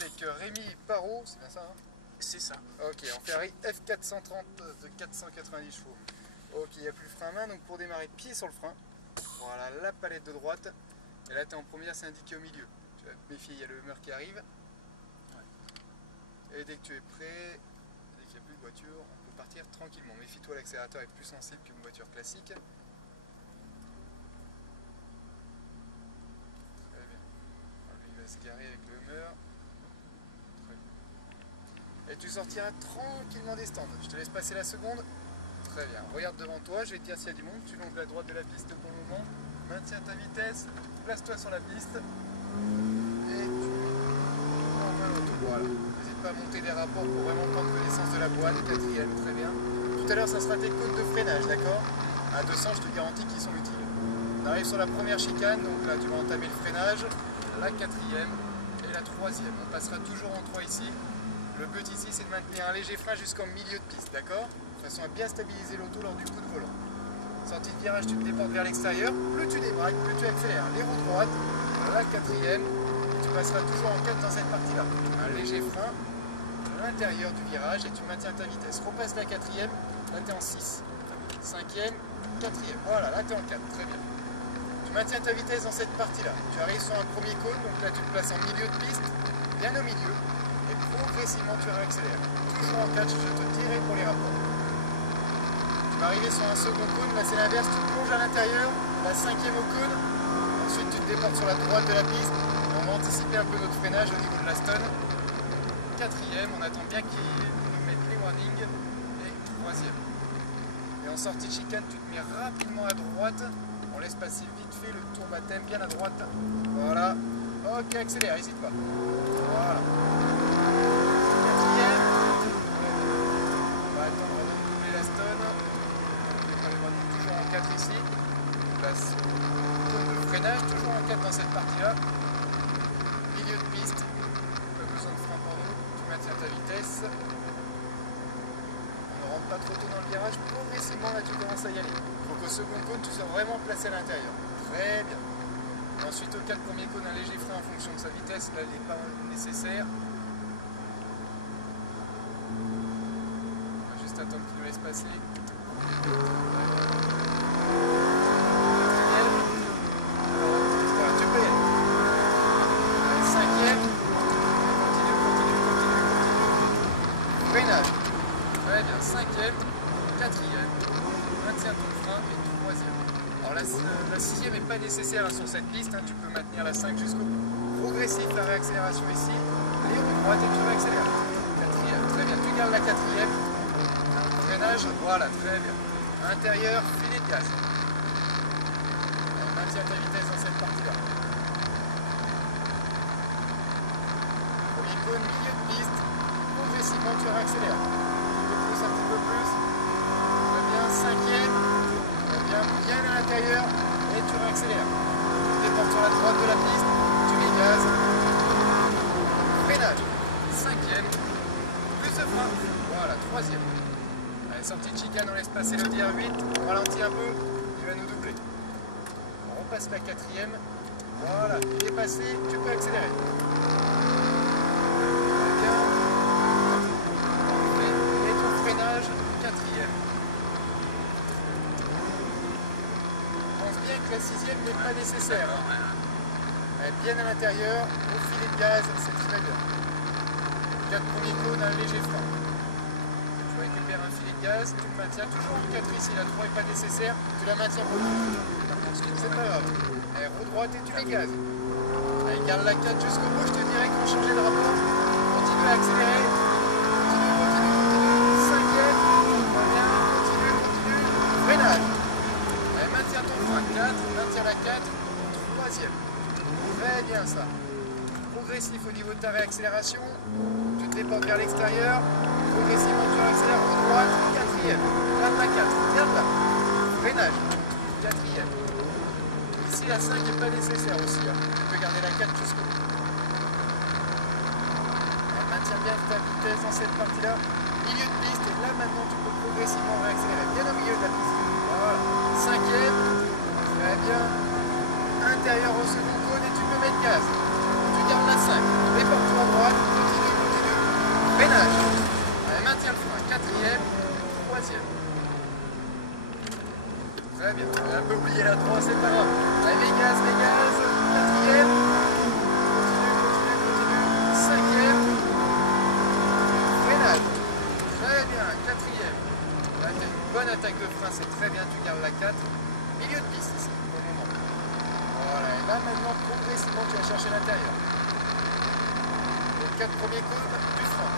suis avec Rémi Parot, c'est bien ça hein? C'est ça. Ok, en Ferrari F430 de 490 chevaux. Ok, il n'y a plus le frein à main, donc pour démarrer, pied sur le frein. Voilà, la palette de droite. Et là, tu es en première, c'est indiqué au milieu. Tu vas te méfier, il y a le mur qui arrive. Ouais. Et dès que tu es prêt, dès qu'il n'y a plus de voiture, on peut partir tranquillement. Méfie-toi, l'accélérateur est plus sensible qu'une voiture classique. Très bien. Alors, lui, il va se garer avec le Hummer. Très bien. Et tu sortiras tranquillement des stands. Je te laisse passer la seconde. Très bien. Regarde devant toi, je vais te dire s'il y a du monde. Tu longes la droite de la piste au bon moment. Maintiens ta vitesse. Place-toi sur la piste. Et tu envoies l'auto. Voilà. N'hésite pas à monter des rapports pour vraiment prendre connaissance de la boîte. Quatrième, très bien. Tout à l'heure, ça sera tes cônes de freinage, d'accord? À 200, je te garantis qu'ils sont utiles. On arrive sur la première chicane. Donc là, tu vas entamer le freinage. La quatrième et la troisième. On passera toujours en 3 ici. Le but ici, c'est de maintenir un léger frein jusqu'en milieu de piste, d'accord? De façon à bien stabiliser l'auto lors du coup de volant. Sortie de virage, tu te déportes vers l'extérieur. Plus tu débraques, plus tu accélères. Les roues droites, la quatrième. Tu passeras toujours en 4 dans cette partie-là. Un léger frein à l'intérieur du virage et tu maintiens ta vitesse. Repasse la quatrième, là tu es en 6. Cinquième, quatrième. Voilà, là tu es en 4, très bien. Tu maintiens ta vitesse dans cette partie-là. Tu arrives sur un premier cône, donc là tu te places en milieu de piste, bien au milieu. Et progressivement tu réaccélères. Toujours en 4, je te dirai pour les rapports. Tu vas arriver sur un second cône, là c'est l'inverse, tu plonges à l'intérieur, la cinquième au cône. Ensuite tu te déportes sur la droite de la piste. On va anticiper un peu notre freinage au niveau de la stun. Quatrième, on attend bien qu'ils nous mettent les warnings. Et troisième. Et en sortie de chicane, tu te mets rapidement à droite. On laisse passer vite fait le tour baptême, bien à droite. Voilà. Ok, accélère, n'hésite pas. Voilà. Quatrième. On va attendre avant de doubler la stun. On est toujours en 4 ici. On place le freinage, toujours en 4 dans cette partie-là. Milieu de piste. Pas besoin de frein pour nous. Tu maintiens ta vitesse. On ne rentre pas trop tôt dans le virage. Progressivement, là, tu commences à y aller. Il faut qu'au second cône, tu sois vraiment placé à l'intérieur. Très bien. Et ensuite, au 4 premiers cônes, un léger frein en fonction de sa vitesse. Là, il n'est pas nécessaire. On va juste attendre qu'il nous laisse passer. Freinage. Très bien. Cinquième, quatrième. Maintiens ton frein et troisième. Alors la sixième n'est pas nécessaire sur cette piste. Hein. Tu peux maintenir la 5 jusqu'au bout. Progressif la réaccélération ici. Et roue droite et tu réaccélères. Quatrième. Très bien. Tu gardes la quatrième. Freinage. Voilà. Très bien. Intérieur, filet de gaz. Maintiens ta vitesse dans cette partie-là. Premier cône, milieu de piste. Progressivement tu réaccélères. Un petit peu plus. Très bien, cinquième. Très bien, bien à l'intérieur. Et tu réaccélères. Tu déportes sur la droite de la piste. Tu mets gaz. Freinage. Cinquième. Plus de frein. Voilà, troisième. Allez, sortie de chicane, on laisse passer le DR8. On ralentit un peu. Il va nous doubler. On repasse la quatrième. Voilà, il est passé. Tu peux accélérer. Quatrième. Je pense bien que la sixième n'est pas nécessaire. Elle est bien à l'intérieur, au filet de gaz, c'est très bien. 4 premiers cônes, un léger frein. Tu récupères un filet de gaz, tu le maintiens toujours en 4 ici, la 3 n'est pas nécessaire, tu la maintiens pour nous. C'est pas grave. Allez, roue droite et tu mets gaz. Allez, garde la 4 jusqu'au bout, je te dirai qu'on change de rapport. Continue à accélérer. Allez, maintiens ton frein, 4, maintiens la 4, troisième. Très bien ça. Progressif au niveau de ta réaccélération, tu te déportes vers l'extérieur, progressivement tu réaccélères à droite, quatrième. Garde la 4, garde-la. Freinage, quatrième. Ici la 5 n'est pas nécessaire aussi, hein. Tu peux garder la 4 jusqu'au bout. Maintiens bien ta vitesse dans cette partie-là. Milieu de piste, et là maintenant tu peux progressivement réaccélérer bien au milieu de la piste. Voilà. Cinquième, très bien. Intérieur au second cône et tu peux mettre gaz. Tu gardes la 5. Déporte-toi à droite. Freinage. Allez, maintiens le frein. Quatrième. Troisième. Très bien. On a un peu oublié la 3, c'est pas grave. Allez, les gaz. Quatrième. Continue. Cinquième. Freinage. Très bien. Quatrième. Là, tu as une bonne attaque de frein, c'est très bien. Tu gardes la 4. Milieu de piste ici, au moment. Voilà. Et là, maintenant, progressivement, tu vas chercher l'intérieur. Les 4 premiers cônes du frein.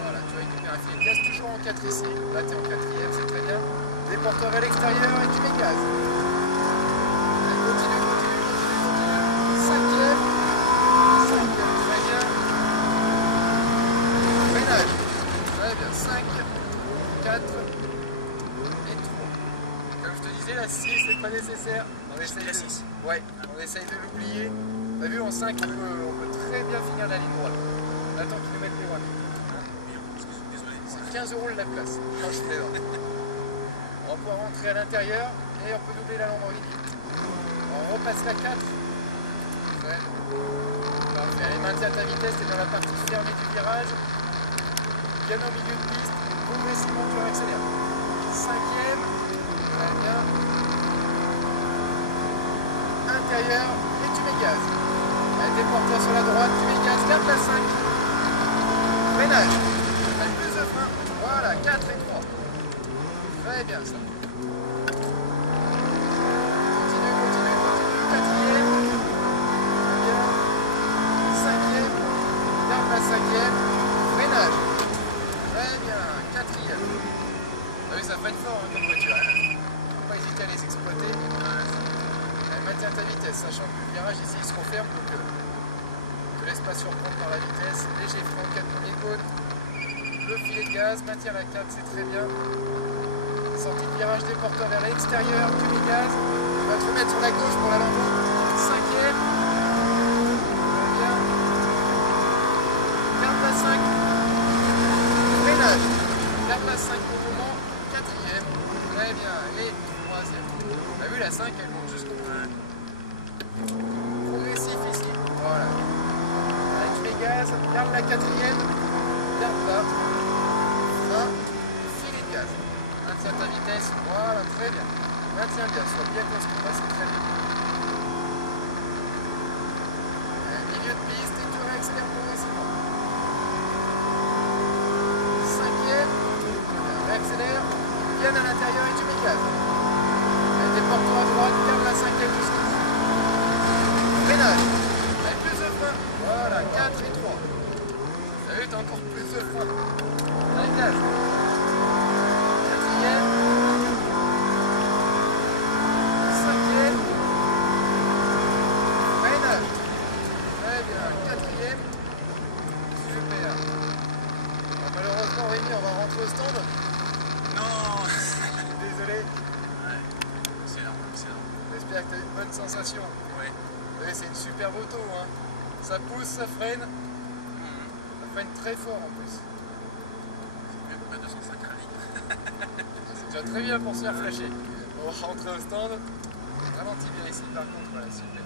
Voilà. Tu vas récupérer un filet de gaz toujours en 4 ici. Là, tu es en quatrième, c'est très bien. Déporteur à l'extérieur et tu mets gaz. Continue. Cinquième. Très bien. Freinage. Très bien. 5, 4 et 3. Comme je te disais, la 6 c'est pas nécessaire. On essaye la 6. Ouais, on essaye de l'oublier. On a vu en 5 on peut très bien finir la ligne droite. On attend qu'ils nous mettent les watts. Désolé. C'est 15 € de la place. Quand je plaisante. On va pouvoir rentrer à l'intérieur et on peut doubler la Lamborghini. On repasse la 4. Ouais. Parfait. Allez, maintiens ta vitesse, tu es dans la partie fermée du virage. Bien au milieu de piste. Progressivement, tu accélères. Cinquième. Très bien. Intérieur et tu mets gaz. Allez, déporteur sur la droite, tu mets gaz. Garde la 5. Freinage. Allez, plus de frein. Voilà, 4 et 3. Très bien ça. Continue. Quatrième. Très bien. Cinquième. Garde la 5e. Freinage. Très bien. Quatrième. Ah oui, ça freine fort hein, comme voiture. Faut pas hésiter à les exploiter. Allez, maintiens ta vitesse, sachant que le virage ici il se referme, donc ne te laisse pas surprendre par la vitesse. Léger frein aux 4 premiers cônes. Le filet de gaz, maintiens la 4, c'est très bien. Sortie de virage déporteur vers l'extérieur, tu mets gaz. Tu vas te remettre sur la gauche pour la Lambo. Cinquième. Très bien. Garde la 5. Freinage. Garde la 5 pour le moment. Quatrième. Très bien. Et troisième. Tu as vu la 5, elle monte jusqu'au bout. Progressif ici. Voilà. Allez, tu mets gaz. Garde la 4e. Garde là. Frein. Filet de gaz. Maintiens ta vitesse, voilà, très bien. Maintiens bien, sois bien construit, là c'est très bien. Milieu de piste et tu réaccélères progressivement. Cinquième, réaccélère, bien à l'intérieur et tu mets gaz. Déporte-toi à droite, garde la 5e jusqu'au bout. Freinage, avec plus de frein, voilà, 4 et 3. T'as vu, t'as encore plus de frein. Allez, gaz. Cinquième. Freinage. Très bien. Quatrième. Super. Bon, malheureusement Rémi, on va rentrer au stand. Non. Désolé. Ouais. Excellent. J'espère que tu as une bonne sensation. Ouais. Oui, c'est une superbe auto. Hein. Ça pousse, ça freine. Ça freine très fort en plus. C'est mieux que pas 205 rallye. C'est déjà très bien pour se faire flasher. On va rentrer au stand. Ralentis bien ici par contre, voilà, super.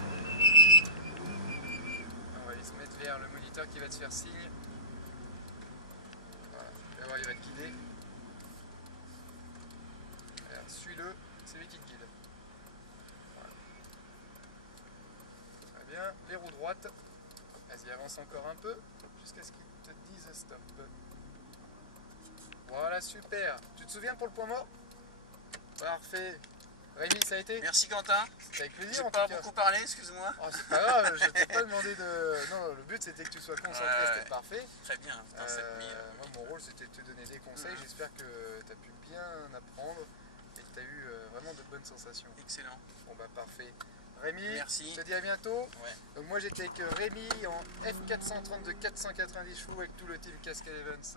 On va aller se mettre vers le moniteur qui va te faire signe. Voilà, tu vas voir, il va te guider. Regarde, suis-le, c'est lui qui te guide. Voilà. Très bien, les roues droites. Vas-y, avance encore un peu, jusqu'à ce qu'il te dise stop. Voilà, super. Tu te souviens pour le point mort? Parfait. Rémi, ça a été? Merci Quentin. C'était avec plaisir J'ai en pas tout cas. beaucoup parlé, excuse-moi. Oh, c'est pas grave, je t'ai pas demandé de... Non, le but c'était que tu sois concentré, c'était parfait. Très bien, putain, 7000. Moi, mon rôle c'était de te donner des conseils. J'espère que tu as pu bien apprendre et que tu as eu vraiment de bonnes sensations. Excellent. Bon bah parfait. Rémi, Merci. je te dis à bientôt. Ouais. Donc moi j'étais avec Rémi en F430 de 490 chevaux avec tout le team Cascade Events.